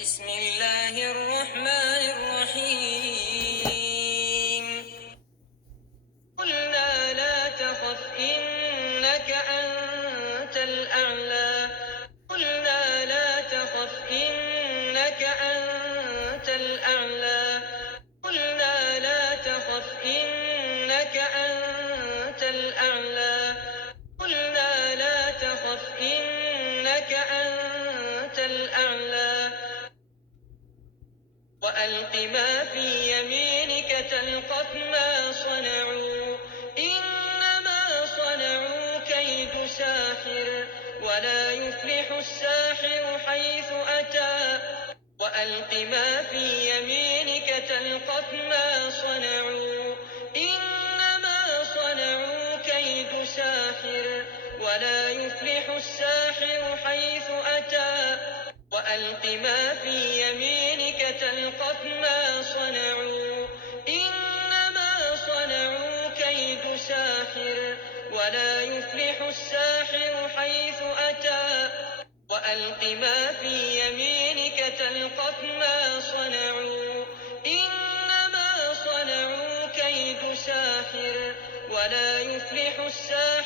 بسم الله الرحمن الرحيم قلنا لا تخف إنك أنت الأعلى قلنا لا تخف إنك أنت الأعلى قلنا لا تخف إنك أنت الأعلى قلنا لا تخف إنك أنت الأعلى وألق ما في يمينك تلقف ما صنعوا إنما صنعوا كيد ساحر ولا يفلح الساحر حيث أتى وألق ما في يمينك تلقف ما صنعوا إنما صنعوا كيد ساحر ولا يفلح الساحر حيث أتى وألق ما في يمينك تلقف ما صنعوا إنما صنعوا كيد ساحر ولا يفلح الساحر حيث أتى وألق ما في يمينك تلقف ما صنعوا إنما صنعوا كيد ساحر ولا يفلح الساحر